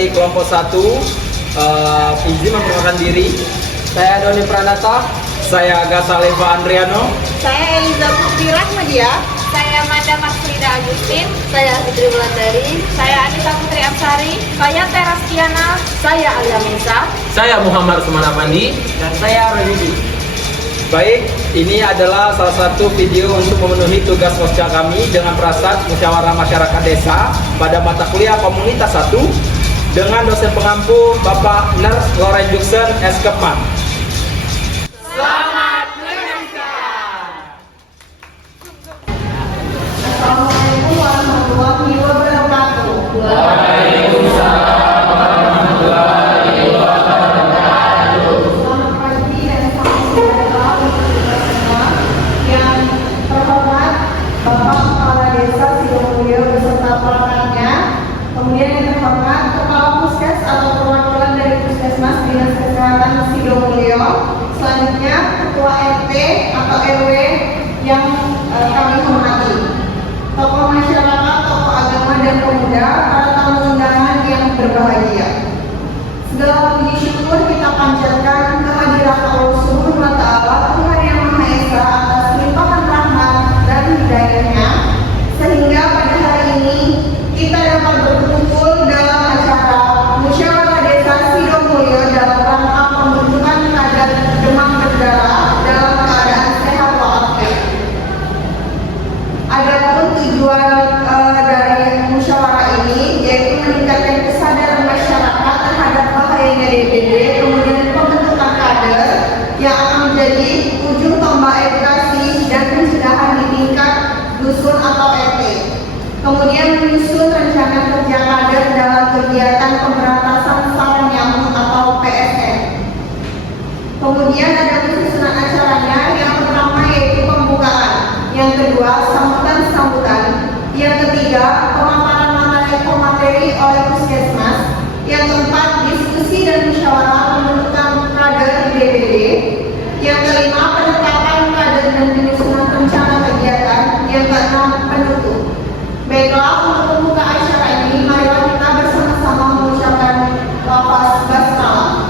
dari kelompok 1 izin memperkenalkan diri. Saya Doni Pranata, saya Gata Leva Andriano, Saya Eliza Putri Rahmadia. Saya Manda Marsrida Agustin. Saya Fitri Wulandari. Saya Anita Putri Absari. Saya Terastiana. Saya Alia Mesa. Saya Muhammad Sumana Pandi. dan saya Redi. Baik, ini adalah salah satu video untuk memenuhi tugas posca kami dengan perasaan musyawarah masyarakat desa pada mata kuliah komunitas 1 dengan dosen pengampu Bapak Nurse Loren Juksen S. Kepman. Assalamualaikum warahmatullahi wabarakatuh. Selamat pagi dan salam sejahtera untuk kita semua. Yang terhormat Bapak Kepala Desa Sidomulyo beserta perangkatnya. Kemudian yang terhormat Kepala Puskes atau perwakilan dari Puskesmas Dinas Kesehatan Sidomulyo. Selanjutnya Ketua RT atau RW yang kami hormati. Tokoh masyarakat, tokoh agama dan pemuda, para tamu undangan yang berbahagia. Segala puji syukur kita panjatkan kehadirat Allah Subhanahu wa Ta'ala, Tuhan yang Maha Esa, atas limpahan rahmat dan hidayahnya, sehingga pada hari ini kita dapat berkumpul dalam acara Musyawarah Desa Sidomulyo dalam rangka pembentukan kader demam berdarah dalam keadaan sehat walafiat. Adapun tujuan dari musyawarah ini yaitu meningkatkan kesadaran masyarakat terhadap bahayanya DBD, kemudian pembentukan kader yang akan menjadi ujung tombak edukasi dan pencegahan di tingkat dusun atau RT. Kemudian menyusun rencana kerja kader dalam kegiatan pemberantasan sarang nyamuk atau PSN. Kemudian ada penyusunan acaranya, yang pertama yaitu pembukaan, yang kedua sambutan, yang ketiga pemaparan materi oleh Puskesmas, yang keempat diskusi dan musyawarah pembentukan kader di DPD, yang kelima penetapan kader dan penyusunan rencana kegiatan, yang keenam penutup. Baiklah, untuk membuka acara ini, marilah kita bersama-sama mengucapkan lafaz basmalah.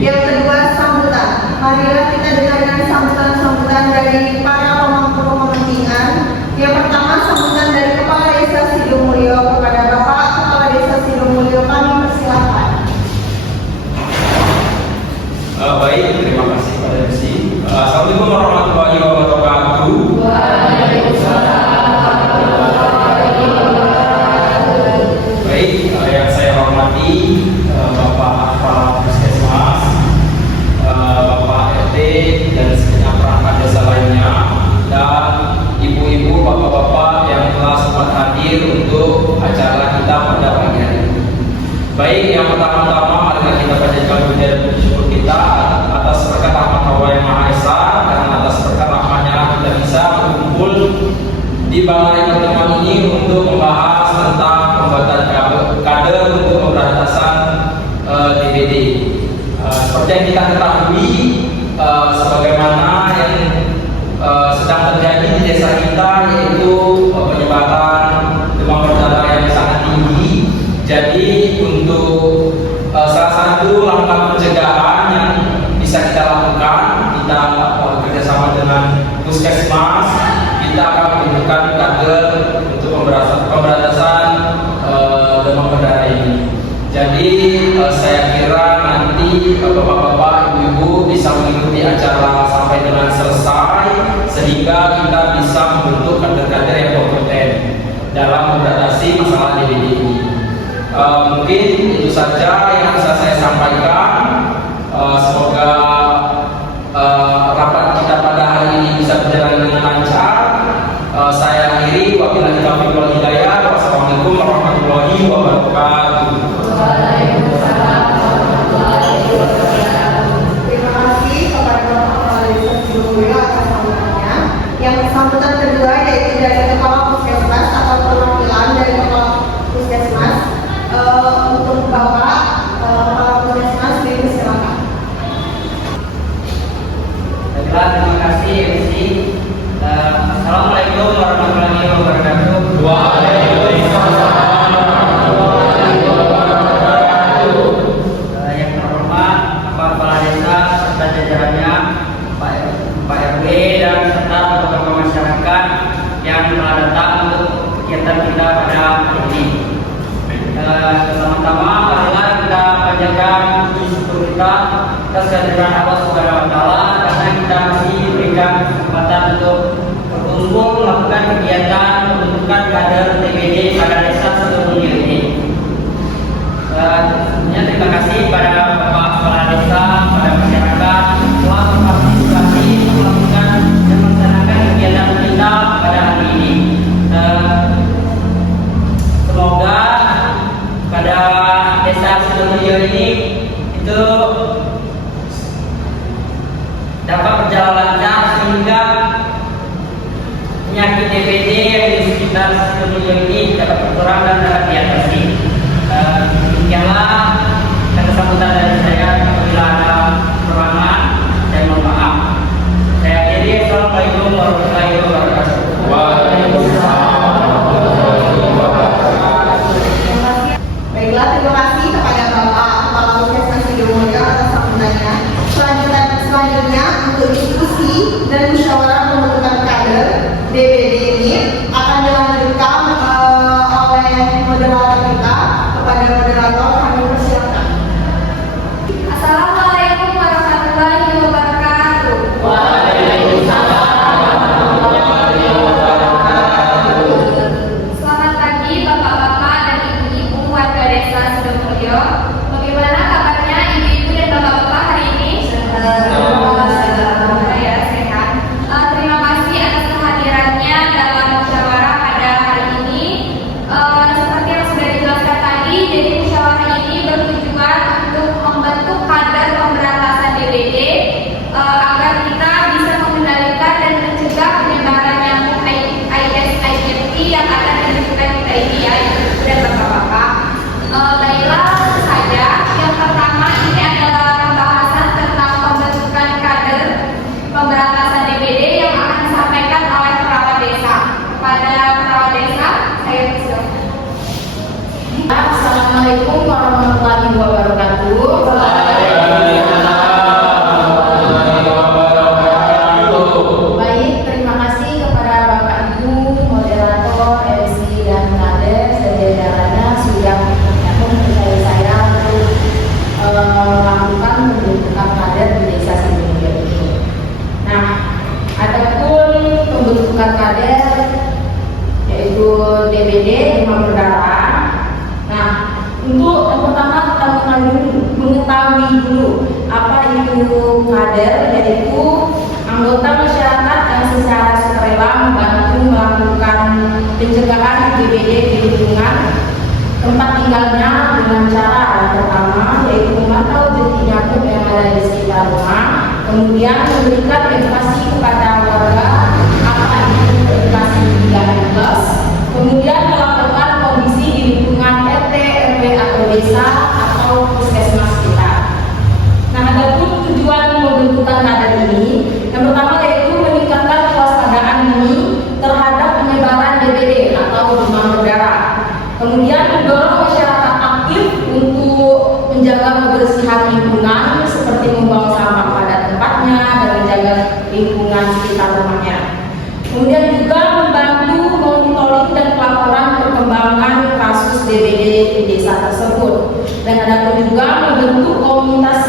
Yang kedua sambutan. Marilah kita dengarkan sambutan dari para pemangku kepentingan. Yang pertama sambutan dari Kepala Desa Sidomulyo kepada Bapak Kepala Desa Sidomulyo, kami persilahkan. Baik, terima kasih Pak MC. Assalamualaikum warahmatullahi wabarakatuh. Baik, yang saya hormati Bapak Kepala Puskesmas, Bapak RT dan segenap perangkat desa lainnya, dan ibu-ibu, bapak-bapak yang telah sempat hadir untuk acara kita pada pagi hari ini. Baik, yang pertama-tama marilah kita panjatkan puji dan puji syukur kita atas berkat rahmat Allah yang Maha Esa, dan atas berkat rahmatnya kita bisa berkumpul di balai pertemuan ini untuk membahas tentang pembuatan kader untuk pemberantasan DBD. Seperti yang kita ketahui, sebagaimana yang sedang terjadi di desa kita, yaitu penyebaran demam berdarah yang sangat tinggi. Jadi untuk salah satu langkah pencegahan yang bisa kita lakukan, kita bekerjasama dengan Puskesmas, kita akan membentukkan kader untuk pemberantasan demam berdarah ini. Jadi saya kira nanti bapak-bapak, ibu-ibu bisa mengikuti acara sampai dengan selesai, sehingga kita bisa membentuk kader-kader yang kompeten dalam memberantas masalah DBD ini. Mungkin itu saja yang bisa saya sampaikan. Semoga rapat kita pada hari ini bisa berjalan dengan lancar. Saya akhiri, wabillahi taufiq wal hidayah. Wassalamualaikum warahmatullahi wabarakatuh. Terima kasih kepada Bapak Kepala Desa Sidomulyo atas sambutannya. Yang sambutan kedua yaitu dari Kepala Puskesmas atau perwakilan dari Kepala Puskesmas untuk Bapak adanya Pak RW dan serta tokoh masyarakat yang telah datang untuk kegiatan kita pada hari ini. Pertama-tama marilah kita panjatkan puji syukur kita atas kehadiran Allah Subhanahu wa taala karena kita masih diberikan kesempatan untuk berkumpul melakukan kegiatan pembentukan kader DPD pada desa Sidomulyo ini. Tentunya terima kasih pada Bapak Kepala Desa, pada masyarakat telah berpartisipasi melakukan dan melaksanakan kegiatan kita pada hari ini. Semoga pada desa Sidomulyo ini itu dapat berjalan lancar sehingga penyakit DPD yang di sekitar Sidomulyo ini dapat berkurang dan dapat diatasi. Demikianlah sambutan dari saya. Apabila ada kekurangan dan mohon maaf. Saya akhiri. Assalamualaikum warahmatullahi wabarakatuh. Baiklah, terima kasih kepada Bapak Kepala Puskesmas Sidomulyo atas sambutannya. Selanjutnya untuk diskusi dan musyawarah pembentukan kader DPD ini akan dilanjutkan oleh moderator kita. Kepada moderator kami persilakan. Assalamualaikum warahmatullahi wabarakatuh. Waalaikumsalam warahmatullahi wabarakatuh. Selamat pagi Bapak-bapak dan Ibu-ibu warga desa Sidomulyo. Bagaimana kabarnya Ibu-ibu dan Bapak-bapak hari ini? Semoga ya sehat. Terima kasih atas kehadirannya dalam musyawarah pada hari ini. Seperti yang sudah dijelaskan tadi, jadi musyawarah ini bertujuan untuk membentuk kader pemberantasan DPD agar kita bisa mengendalikan dan mencegah penyebaran nyamuk Aedes aegypti yang ada di lingkungan kita ini ya, Ibu dan Bapak-bapak. Baiklah, langsung saja. Yang pertama ini adalah pembahasan tentang pembentukan kader pemberantasan DPD yang akan disampaikan oleh perawat desa. Kepada perawat desa, saya persilakan. Assalamualaikum warahmatullahi wabarakatuh. Baik, terima kasih kepada Bapak Ibu, moderator, MC dan kades dan jajarannya sudah mempercayai saya untuk melakukan pembentukan kader di desa Sidomulyo ini. Nah, adapun pembentukan kader yaitu DPD demam berdarah. Nah, untuk yang pertama kita mengetahui dulu apa itu kader, yaitu anggota masyarakat yang secara sukarela membantu melakukan pencegahan DPD di lingkungan tempat tinggalnya dengan cara yang pertama yaitu memantau jentik nyamuk yang ada di sekitar rumah, kemudian memberikan edukasi kepada warga apa itu edukasi 3M+, kemudian melaporkan kondisi di lingkungan RT, RW atau desa atau puskesmas kita. Nah, adapun tujuan pembentukan kader ini, yang pertama yaitu meningkatkan kewaspadaan dini terhadap penyebaran DPD atau demam berdarah. Kemudian mendorong masyarakat aktif untuk menjaga kebersihan lingkungan seperti membuang sampah pada tempatnya dan menjaga lingkungan sekitar rumahnya. Kemudian juga membantu monitoring dan pelaporan perkembangan kasus DPD di desa tersebut. Dan ada juga membentuk komunitas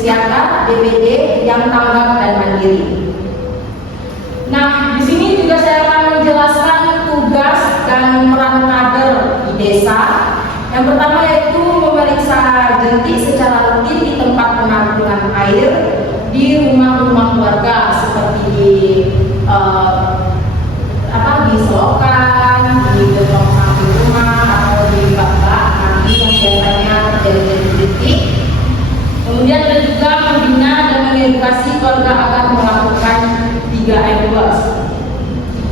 siaga DPD yang tanggap dan mandiri. Nah, di sini juga saya akan menjelaskan tugas dan peran kader di desa. Yang pertama yaitu memeriksa jentik secara rutin di tempat penampungan air di rumah-rumah warga seperti di selokan, di beton samping rumah atau di bak-bak nanti yang biasanya terjadi jentik. Kemudian ada juga membina dan mengedukasi keluarga agar melakukan 3M+.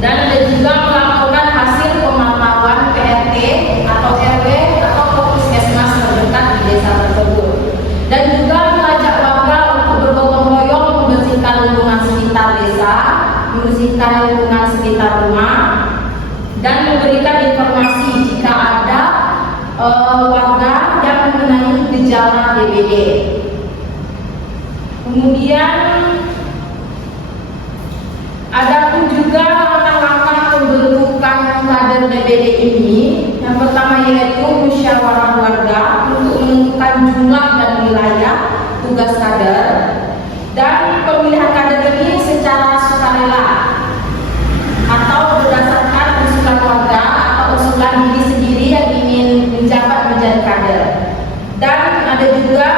Dan ada juga melaporkan hasil pemantauan PRT atau RW atau puskesmas terdekat di desa tersebut. Dan juga mengajak warga untuk bergotong royong membersihkan lingkungan sekitar desa, membersihkan lingkungan sekitar rumah, dan memberikan informasi jika ada warga yang mengenai gejala DPD. Kemudian ada pun juga langkah-langkah pembentukan kader DPD ini. Yang pertama yaitu musyawarah warga untuk menentukan jumlah dan wilayah tugas kader, dan pemilihan kader ini secara sukarela atau berdasarkan usulan warga atau usulan diri sendiri yang ingin menjabat menjadi kader. Dan ada juga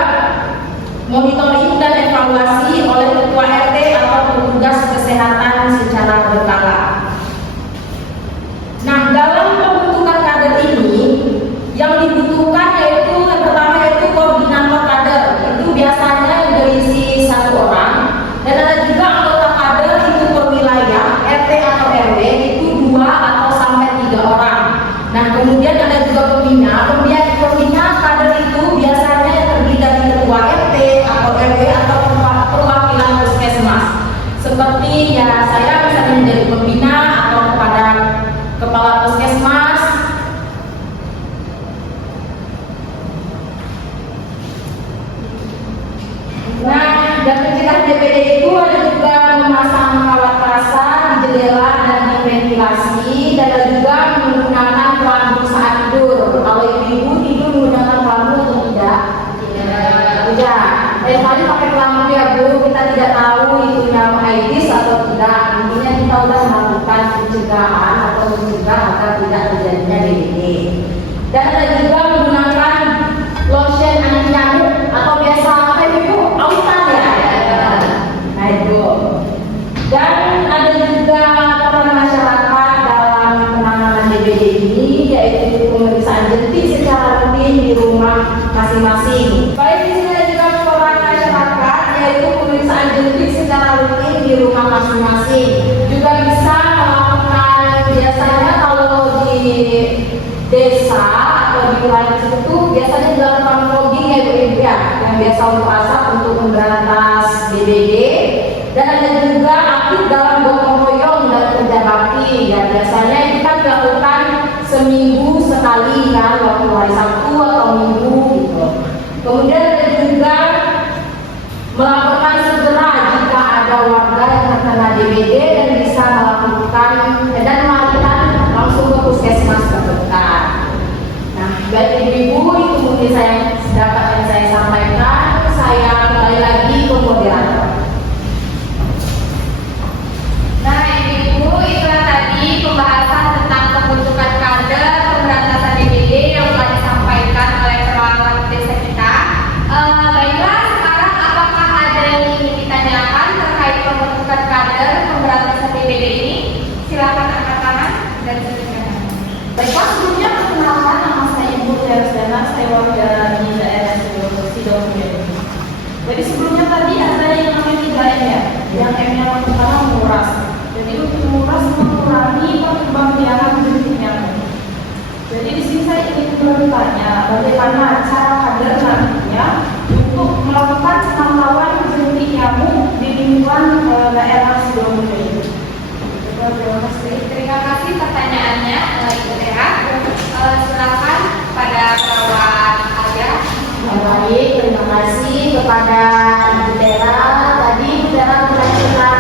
monitoring dan evaluasi oleh ketua RT atau petugas kesehatan secara berkala. Nah, dalam pembentukan kader ini yang dibutuhkan yaitu yang pertama yaitu koordinator kader. Itu biasanya yang berisi 1 orang, dan ada juga anggota kader itu per wilayah RT atau RW itu 2 atau sampai 3 orang. Nah, kemudian ada juga pembina. Pembina kader itu biasanya yang terdiri dari ketua RT atau RW atau perwakilan puskesmas. Seperti ya saya misalnya menjadi pembina atau kepada kepala puskesmas. Nah, dan pencegahan DPD itu ada juga memasang kawat perasa di jendela dan di ventilasi, dan ada juga menggunakan lampu saat tidur. Kalau ibu-ibu tidur menggunakan lampu atau tidak? Tidak. Lain kali pakai lampu ya Bu, kita tidak tahu itu nyamuk aidis atau tidak. Intinya kita sudah melakukan pencegahan atau mencegah agar tidak terjadinya DPD. Dan ada juga menggunakan lotion anti nyamuk atau biasa apa ibu? Autan ya. Nah itu. Dan ada juga peran masyarakat dalam penanganan DPD ini, yaitu pemeriksaan jentik secara rutin di rumah masing-masing. Baik di sini ada juga peran masyarakat, yaitu pemeriksaan jentik secara rutin di rumah masing-masing. Juga bisa melakukan biasanya kalau di desa atau di wilayah itu biasanya dilakukan fogging ya Bu Ibu ya, yang biasa untuk asap untuk memberantas DPD. Dan ada juga aktif dalam gotong royong dan kerja bakti ya, biasanya kita dilakukan seminggu sekali kan, waktu hari Sabtu atau Minggu gitu. Kemudian ada juga melaporkan segera jika ada warga yang terkena DPD dan bisa melakukan dan melakukan langsung ke puskesmas terdekat. Nah, baik ibu-ibu, itu mungkin saya dapat yang saya sampaikan. Saya kembali lagi ke moderator. Nah, ibu-ibu, itulah tadi pembahasan tentang pembentukan kader pemberantasan DPD yang telah disampaikan oleh perwakilan desa kita. Baiklah, sekarang apakah ada yang ingin ditanyakan terkait pembentukan kader pemberantasan DPD ini? Silakan angkat tangan dan tuliskan. Baiklah, sebelumnya perkenalkan, nama saya Ibu Teresdana, saya wakil dari daerah Sidoarjo. Jadi sebelumnya tadi ada yang namanya 3M ya, yang M yang pertama menguras. Jadi untuk menguras mengurangi perkembangbiakan jentik nyamuk. Jadi di sini saya ingin bertanya, bagaimana cara kader nantinya untuk melakukan pemantauan jentik nyamuk di lingkungan daerah Sidoarjo ini. Terima kasih pertanyaannya, Ibu Tera. Silakan pada perawat aja. Baik, terima kasih kepada Ibu Tera. Tadi Ibu Tera menjelaskan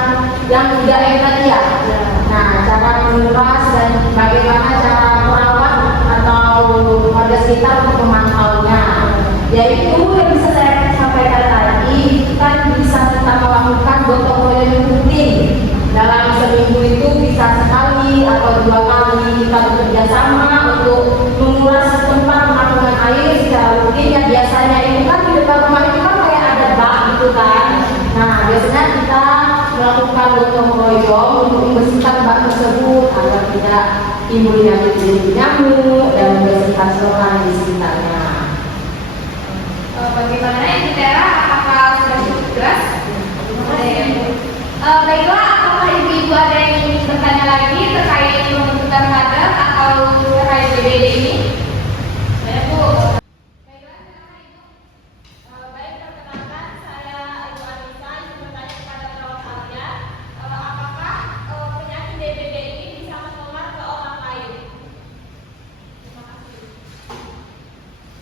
yang 3M tadi ya. Nah, cara menguras dan bagaimana cara merawat atau warga sekitar untuk memantaunya. Yaitu yang bisa saya sampaikan tadi, itu kan bisa kita melakukan gotong royong rutin. Dalam seminggu itu bisa sekali atau 2 kali kita bekerja sama untuk menguras tempat penampungan air secara rutin. Yang biasanya itu kan di depan rumah itu kan kayak ada bak gitu kan. Nah, biasanya kita melakukan gotong royong untuk membersihkan bak tersebut agar tidak timbul nyamuk dan membersihkan saluran di sekitarnya. Bagaimana Ibu Tera? Apakah sudah cukup jelas? Baiklah, apakah ibu-ibu ada yang ingin bertanya lagi terkait pembentukan kader atau terkait DPD ini? Saya Bu. Baiklah, silakan Ibu. Baik, perkenalkan saya Ibu Anissa, ingin bertanya kepada perawat Alia, apakah penyakit DPD ini bisa menular ke orang lain? Terima kasih.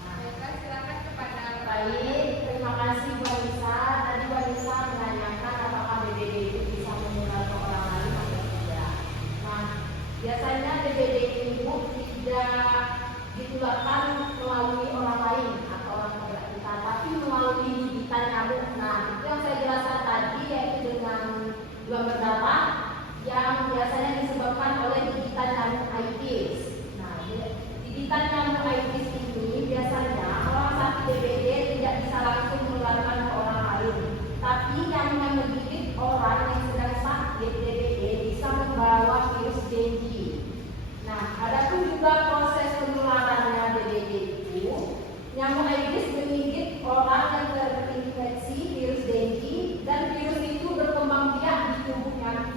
Baiklah, silakan kepada Baik, terima kasih Bu Anissa. Tadi Bu Anissa Juga terdapat yang biasanya disebabkan oleh gigitan nyamuk Aedes. Nah, gigitan nyamuk Aedes ini biasanya orang sakit DBD tidak bisa langsung menularkan ke orang lain, tapi yang menggigit orang yang sedang sakit DBD bisa membawa virus dengue. Nah, ada pun juga proses penularannya DBD itu, nyamuk Aedes menggigit orang yang terinfeksi virus dengue dan virus itu berkembang biak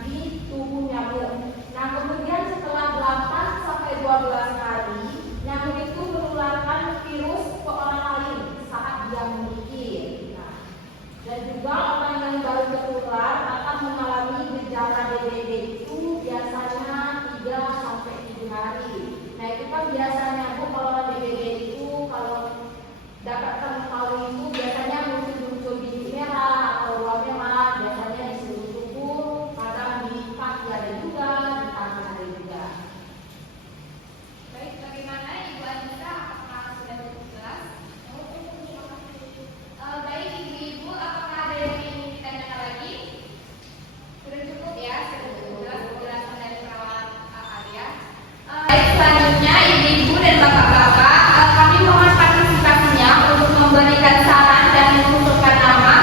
di tubuh nyamuk. Nah, kemudian setelah 8 sampai 12 hari, nyamuk itu menularkan virus ke orang lain saat dia menggigit. Nah, dan juga orang yang baru tertular akan mengalami gejala DBD itu biasanya 3 sampai 7 hari. Nah, itu kan biasanya Bu, kalau orang DBD itu kalau dapat terpalu itu biasanya muncul biji merah atau ruam merah, biasanya di seluruh tubuh, kadang di kaki ada juga, di tangan ada juga. Baik, bagaimana Ibu Anissa? Apakah sudah cukup jelas? Baik, Ibu-Ibu, apakah ada yang ingin ditanyakan lagi? Sudah cukup ya, sudah cukup jelas penjelasan dari perawat Arya. Baik, selanjutnya Ibu-Ibu dan Bapak-Bapak, kami mohon partisipasinya untuk memberikan saran dan mengusulkan nama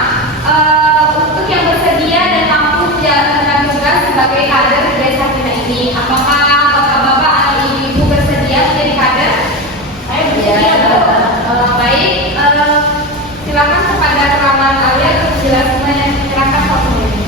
untuk yang bersedia dan mampu menjalankan tugas sebagai kader desa kita ini. Apakah Bapak-Bapak atau Ibu-Ibu bersedia menjadi kader? Saya bersedia, Bu. Baik, silakan kepada perawat Arya untuk menjelaskan, silakan Pak Menteri.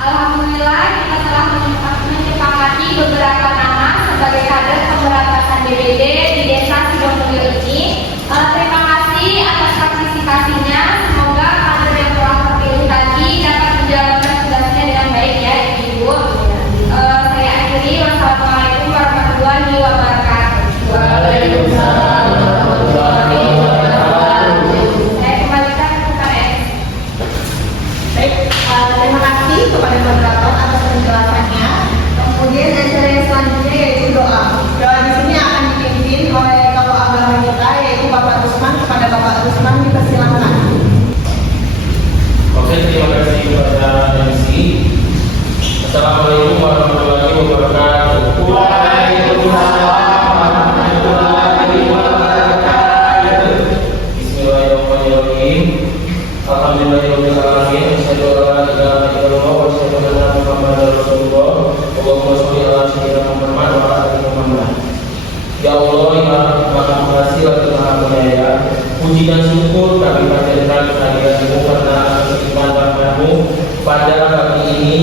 Alhamdulillah, kita telah menyepakati beberapa nama sebagai kader pemberantasan DBD di Desa Sidomulyo ini. Terima kasih atas partisipasinya. Semoga kader yang telah terpilih tadi dapat menjalankan tugasnya dengan baik ya, Ibu. Saya akhiri. Wassalamualaikum warahmatullahi wabarakatuh. Waalaikumsalam warahmatullahi wabarakatuh. Saya kembalikan kepada MC. Baik, terima kasih kepada moderator atas penjelasannya. Kemudian acara yang selanjutnya yaitu doa. Doa di sini akan dipimpin oleh tokoh agama kita yaitu Bapak Rusman. Kepada Bapak Rusman dipersilakan. Oke, terima kasih kepada MC. Assalamualaikum warahmatullahi wabarakatuh. Waalaikumsalam warahmatullahi wabarakatuh. Bismillahirrahmanirrahim. Alhamdulillahirabbil alamin. Asyhadu an la ilaha illallah wa asyhadu anna Muhammadar Rasulullah. Allahumma shalli ala sayyidina Muhammad wa ala ali Muhammad. Ya Allah, yang Maha Pengasih lagi Maha Penyayang, puji dan syukur kami panjatkan kehadiran-Mu karena iman rahmat-Mu. Pada pagi ini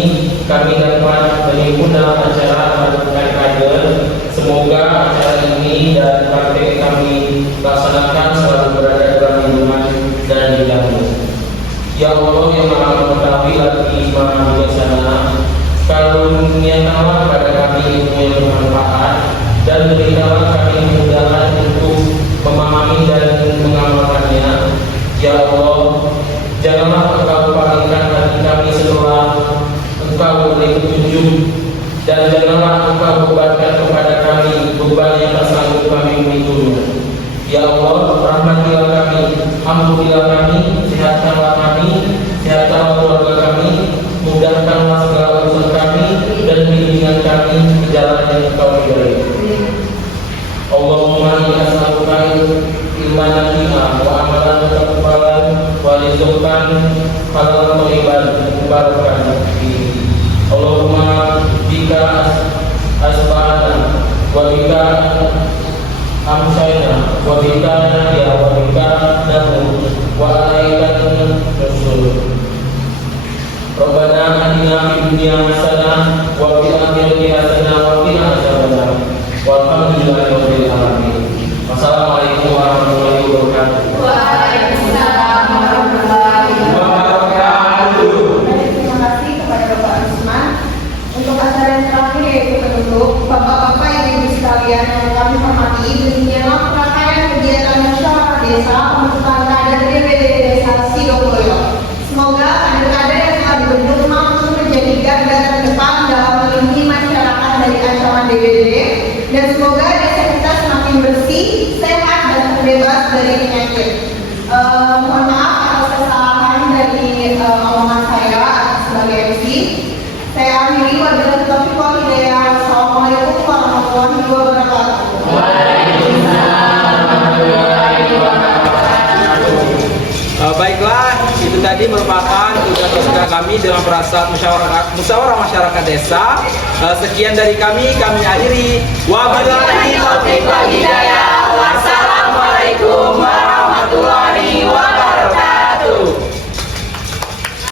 kami dapat berhimpun dalam acara Padukan Kader. Semoga acara ini dan praktek kami laksanakan selalu berada dalam lindungan dan ridha-Mu. Ya Allah yang Maha Mengetahui lagi Maha Bijaksana, karuniakanlah pada kami ilmu yang bermanfaat dan berikanlah kami kemudahan untuk memahami dan mengamalkannya. Ya Allah, janganlah Engkau palingkan hati kami setelah Engkau beri petunjuk, dan janganlah Engkau bebankan kepada kami beban yang tak sanggup kami memikulnya. Ya Allah, rahmatilah kami, ampunilah kami, sehatkanlah kami, sehatkanlah keluarga kami, mudahkanlah segala urusan kami, dan bimbingan kami ke jalan yang Engkau ridhai. Allahumma inni as'aluka ilman nafi'an wa amalan mutaqabbalan wa rizqan halalan thayyiban mubarakan fihi. Allahumma bika asbahana wa bika amsayna wa bika nahya wa bika namu wa alaika nusul. Rabbana atina fid dunya hasanah wa fil akhirati hasanah wa qina adzabannar. Walhamdulillahirabbil alamin. Wassalamualaikum warahmatullahi wabarakatuh. Waalaikumsalam warahmatullahi wabarakatuh. Terima kasih kepada Bapak Rusman. Untuk acara yang terakhir yaitu penutup, Bapak-bapak Ibu sekalian yang kami hormati, demikianlah rangkaian kegiatan musyawarah desa pembentukan kader DPD Desa Sidomulyo. Semoga kader-kader yang telah dibentuk mampu menjadi garda terdepan dalam melindungi masyarakat tadi merupakan tugas kami dalam perasaan musyawarah masyarakat desa. Sekian dari kami akhiri. Wabillahi